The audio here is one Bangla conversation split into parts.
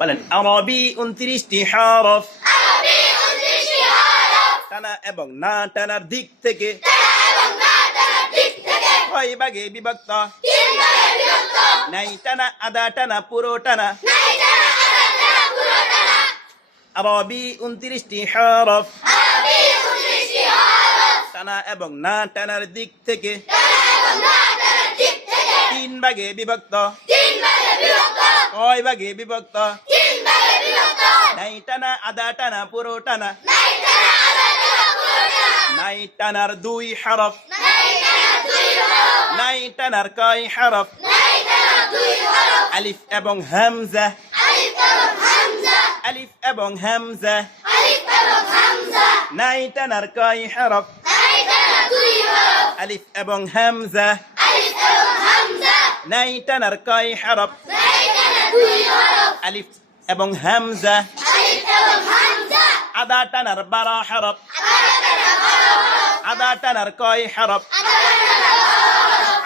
বলেন আরবি 29টি হরফ, টানা এবং না টানার দিক থেকে কয় ভাগে বিভক্ত? নাই টানা, আধা টানা, পুরো টানা। আরবি 29টি হরফ, টানা এবং না টানার দিক থেকে তিন ভাগে বিভক্ত। কয় ভাগে বিভক্ত? নাই টানা, আধা টানা, পুরো টানা। নাই টানার দুই হরফ, নাই টানার কয় হরফ? আলিফ এবং হামজা, আলিফ এবং হামজা। নাই টানার কয় হরফ? আলিফ এবং হামজা। নাই টানার কয় হরফ? আলিফ এবং হামজা। আধা টানার 12 হরফ, আধা টানার কয় হরফ?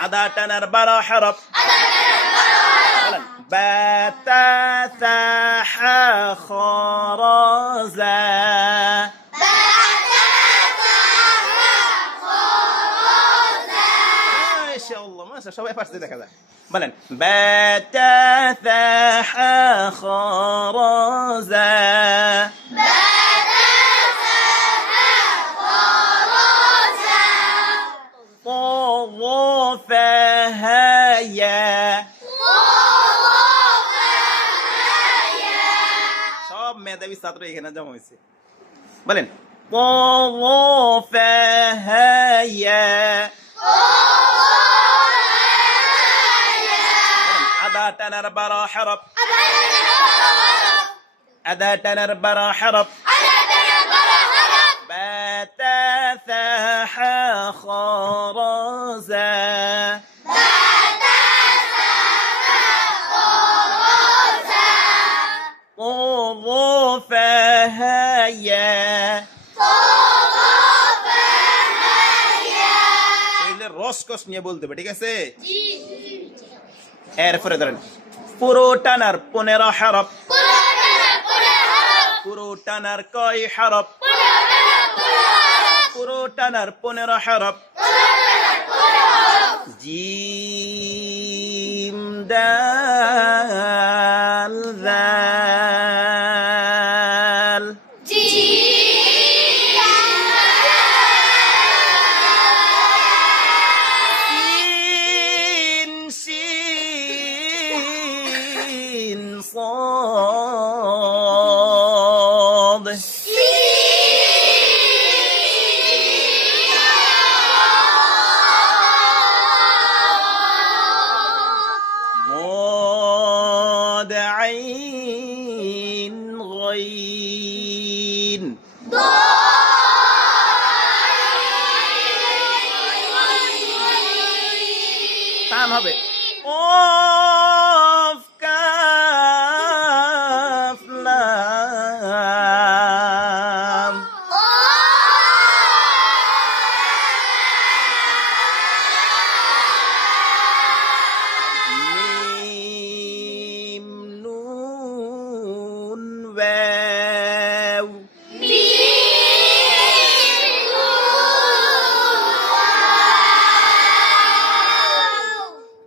আধা টানার 12 হরফ। বাতা সাহা খরাজা, মাশাআল্লাহ মাশাআল্লাহ, সবাই পারছে দেখা যায়। বলেন বাতা সাহা খরাজা, সব মেধাবী ছাত্র এখানে জমা হয়েছে। বলেন আধা টানার 12 হরফ, আধা টানার 12 হরফ। বাতা সাহা খরাজা, রসকস নিয়ে বলতে হবে, ঠিক আছে? এরপরে ধরেন পুরো টানার 15 হরফ, পুরো টানার কয় হরফ? পুরো টানার 15 হরফ। জিম দাল যাল, সিন শিন صاد, ضاد عين